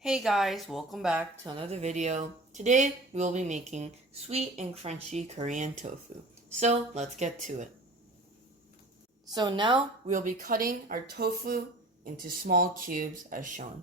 Hey guys, welcome back to another video. Today we will be making sweet and crunchy Korean tofu. So let's get to it. So now we'll be cutting our tofu into small cubes as shown.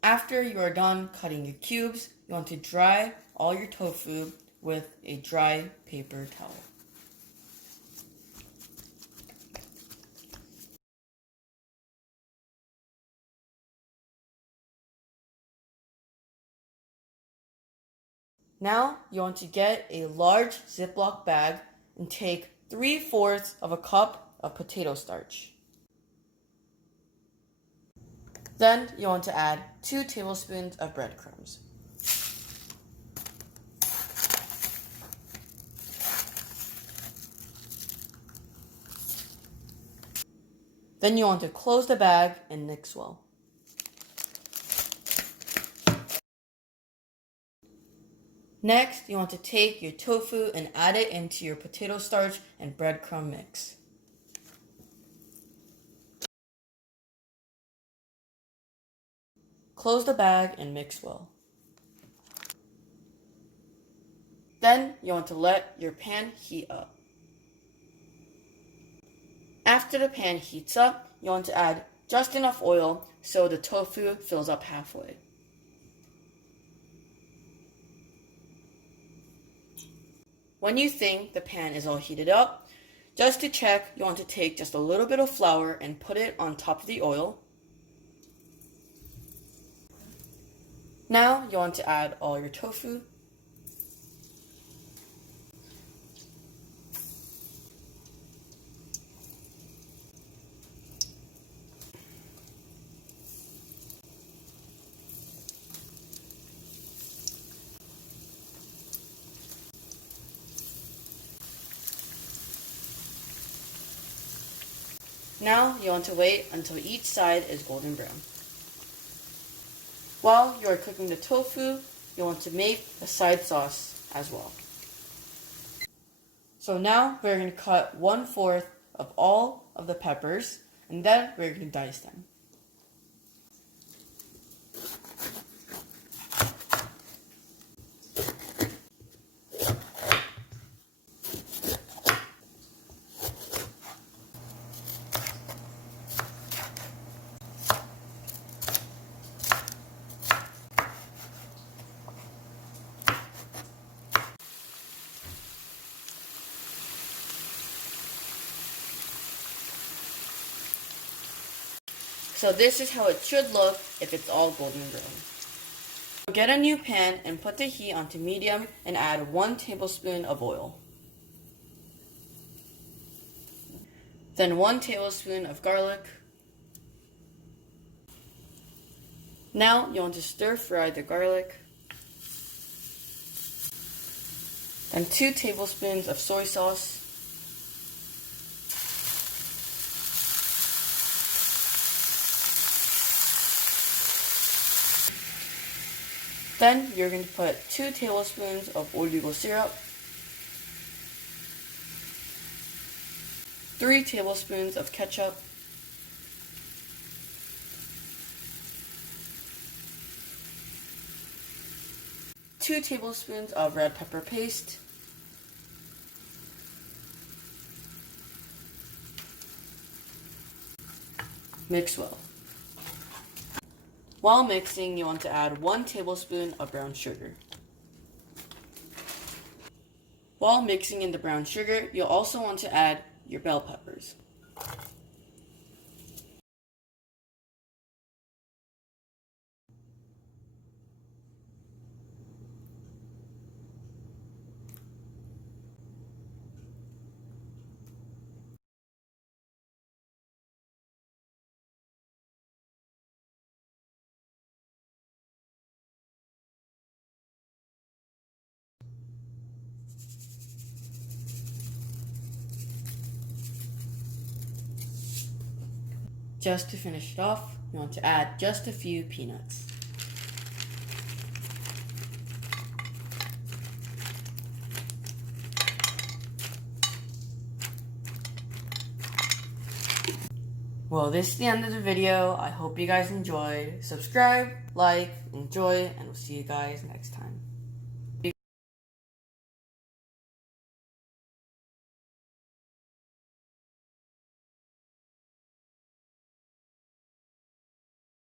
After you are done cutting your cubes, you want to dry all your tofu with a dry paper towel. Now you want to get a large Ziploc bag and take 3/4 of a cup of potato starch. Then you want to add 2 tablespoons of breadcrumbs. Then you want to close the bag and mix well. Next, you want to take your tofu and add it into your potato starch and breadcrumb mix. Close the bag and mix well. Then you want to let your pan heat up. After the pan heats up, you want to add just enough oil so the tofu fills up halfway. When you think the pan is all heated up, just to check, you want to take just a little bit of flour and put it on top of the oil. Now you want to add all your tofu. Now you want to wait until each side is golden brown. While you are cooking the tofu, you want to make the side sauce as well. So now we're going to cut 1/4 of all of the peppers, and then we're going to dice them. So this is how it should look if it's all golden brown. Get a new pan and put the heat onto medium and add 1 tablespoon of oil. Then 1 tablespoon of garlic. Now you want to stir fry the garlic. Then 2 tablespoons of soy sauce. Then you're going to put 2 tablespoons of oligo syrup, 3 tablespoons of ketchup, two tablespoons of red pepper paste, mix well. While mixing, you want to add 1 tablespoon of brown sugar. While mixing in the brown sugar, you'll also want to add your bell peppers. Just to finish it off, you want to add just a few peanuts. Well, this is the end of the video. I hope you guys enjoyed. Subscribe, like, enjoy, and we'll see you guys next time.